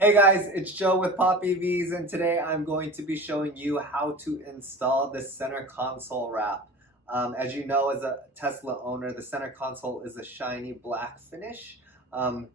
Hey guys, it's Joe with Pop EVs, and today I'm going to be showing you how to install the center console wrap. As you know, as a Tesla owner, the center console is a shiny black finish.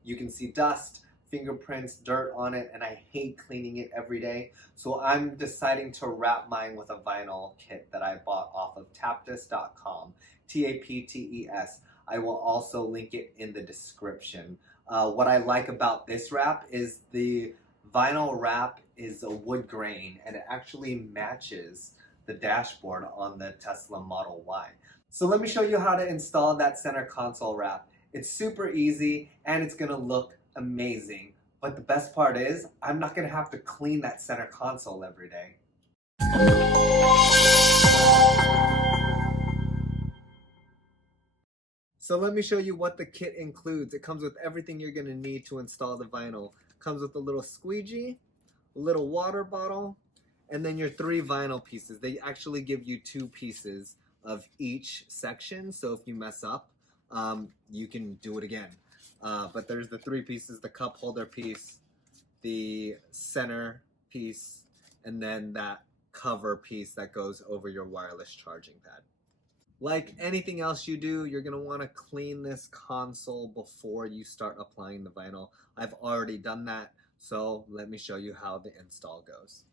You can see dust, fingerprints, dirt on it, and I hate cleaning it every day. So I'm deciding to wrap mine with a vinyl kit that I bought off of Taptes.com, Taptes. I will also link it in the description. What I like about this wrap is the vinyl wrap is a wood grain and it actually matches the dashboard on the Tesla Model Y. So let me show you how to install that center console wrap. It's super easy and it's gonna look amazing. But the best part is I'm not gonna have to clean that center console every day. So let me show you what the kit includes. It comes with everything you're gonna need to install the vinyl. It comes with a little squeegee, a little water bottle, and then your 3 vinyl pieces. They actually give you 2 pieces of each section, so if you mess up, you can do it again. But there's the 3 pieces, the cup holder piece, the center piece, and then that cover piece that goes over your wireless charging pad. Like anything else you do, you're going to want to clean this console before you start applying the vinyl. I've already done that, so let me show you how the install goes.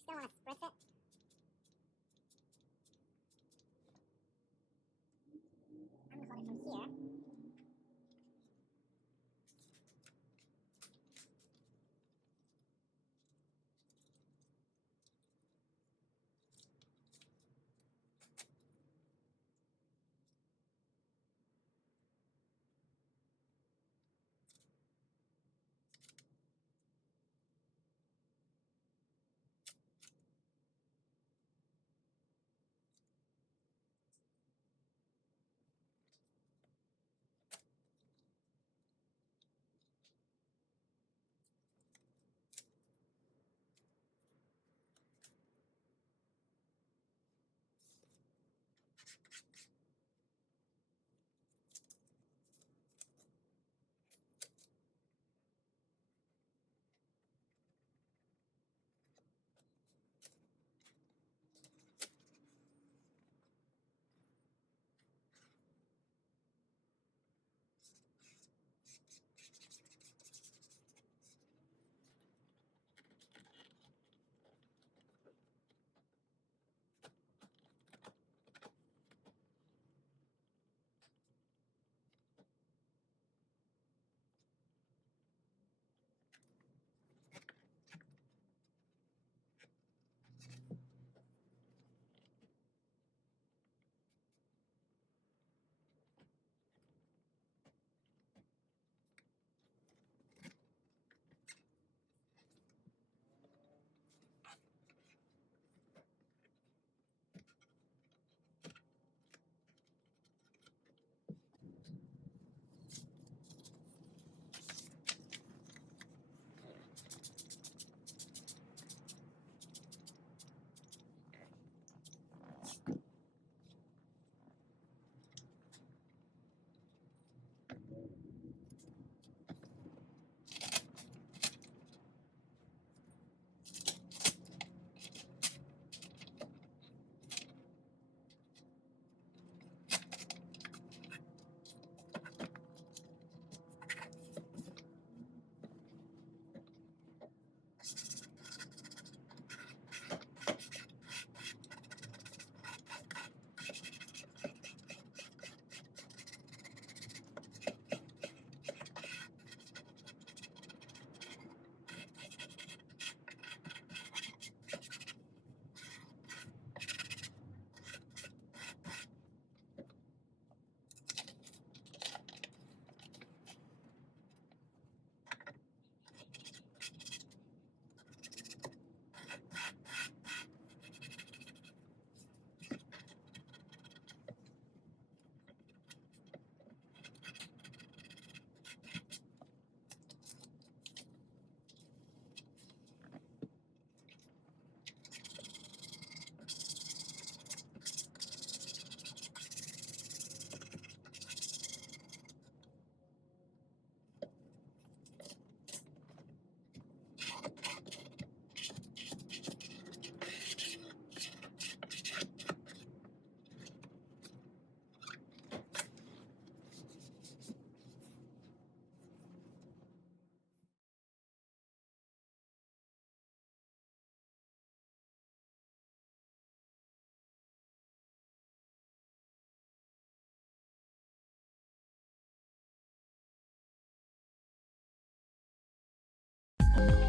Still want to spritz it? I'm going to hold it from here. Thank you.